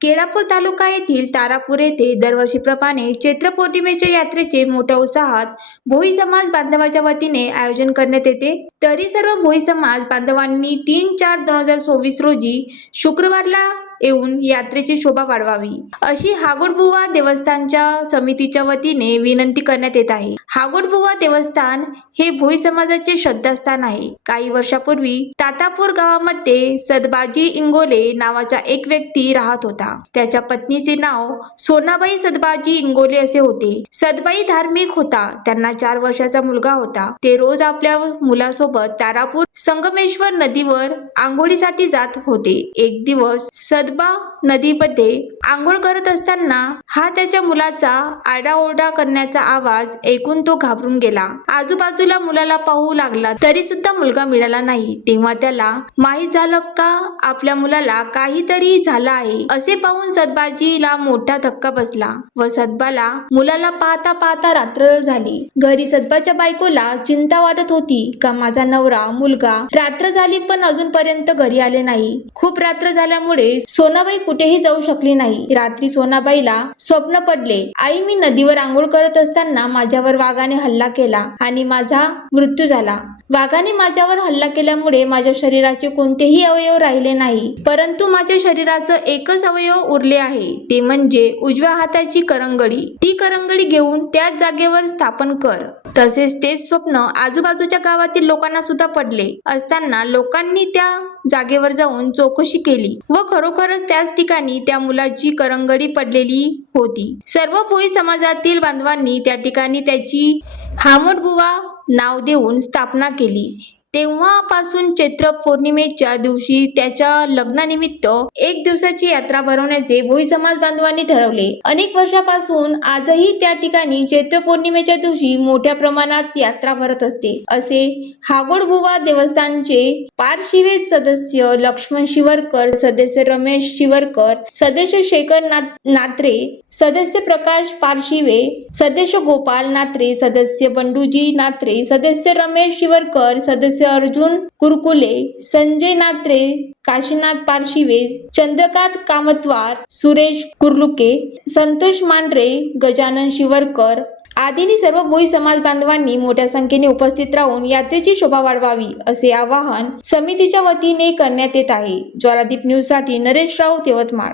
केळापूर तालुका येथील तारापूर येथे दरवर्षीप्रमाणे चैत्र पौर्णिमेच्या यात्रेचे मोठ्या उत्साहात भोई समाज बांधवाच्या वतीने आयोजन करण्यात येते। तरी सर्व भोई समाज बांधवांनी 3/4/2024 रोजी शुक्रवारला येऊन यात्रेची शोभा वाढवावी अशी हागोडबुवा देवस्थानच्या समितीच्या वतीने विनंती करण्यात येत आहे। हागोडबुवा देवस्थान हे भोई समाजाचे श्रद्धास्थान आहे। काही वर्षापूर्वी तातापूर गावामध्ये सदबाजी इंगोले नावाचा एक व्यक्ती राहत होता। त्याच्या पत्नीचे नाव सोनाबाई सदबाजी इंगोले असे होते। सदबाई धार्मिक होता। त्यांना 4 वर्षाचा मुलगा होता। ते रोज आपल्या मुलासोबत तारापूर संगमेश्वर नदीवर आंघोळीसाठी जात होते। एक दिवस सदबा नदीमध्ये आंघोळ करत असताना हा त्याच्या मुलाचा आरडाओरडा करण्याचा आवाज ऐकून तो घाबरून गेला। आजूबाजूला मुलाला पाहू लागला तरी सुद्धा मुलगा मिळाला नाही। तेव्हा त्याला माहित झालं का आपल्या मुलाला काहीतरी झालं आहे। असे पाहून सदबाजीला मोठा धक्का बसला व सदबाला मुलाला पाहता पाहता रात्र झाली। घरी सदबाच्या बायकोला चिंता वाटत होती का माझा नवरा मुलगा रात्र झाली पण अजूनपर्यंत घरी आले नाही। खूप रात्र झाल्यामुळे सोनाबाई कुठेही जाऊ शकली नाही। रात्री सोनाबाईला स्वप्न पडले, आई मी नदीवर आंघोळ करत असताना माझ्यावर वाघाने हल्ला केला आणि माझा मृत्यू झाला। वाघाने माझ्यावर हल्ला केल्यामुळे माझ्या शरीराचे कोणतेही अवयव राहिले नाही, परंतु माझ्या शरीराचं एकच अवयव उरले आहे, ते म्हणजे उजव्या हाताची करंगडी। ती करंगडी घेऊन त्याच जागेवर स्थापन कर। तसेच तेच स्वप्न आजूबाजूच्या गावातील लोकांना सुद्धा पडले असताना लोकांनी त्या जागेवर जाऊन चौकशी केली व खरोखरच त्याच ठिकाणी त्या मुलाची करंगडी पडलेली होती। सर्व भोई समाजातील बांधवांनी त्या ठिकाणी त्याची हागोडबुवा नाव देऊन स्थापना केली। तेव्हापासून चैत्र पौर्णिमेच्या दिवशी त्याच्या लग्नानिमित्त 1 दिवसाची यात्रा भरवण्याचे भोई समाज बांधवांनी ठरवले। अनेक वर्षापासून आजही त्या ठिकाणी चैत्र पौर्णिमेच्या दिवशी मोठ्या प्रमाणात यात्रा भरत असते, असे हागोडबुवा देवस्थानचे पारशिवे सदस्य लक्ष्मण शिवरकर, सदस्य रमेश शिवरकर, सदस्य शेखर नात्रे, सदस्य प्रकाश पारशिवे, सदस्य गोपाल नात्रे, सदस्य बंडूजी नात्रे, सदस्य रमेश शिवरकर, सदस्य अर्जुन कुरकुले, संजय नात्रे, काशीनाथ पारशिवे, चंद्रकांत कामतवार, सुरेश कुर्लुके, संतोष मांढरे, गजानन शिवरकर आदींनी सर्व भोई समाज बांधवांनी मोठ्या संख्येने उपस्थित राहून यात्रेची शोभा वाढवावी असे आवाहन समितीच्या वतीने करण्यात येत आहे। ज्वालादीप न्यूज साठी नरेश राऊत, यवतमाळ।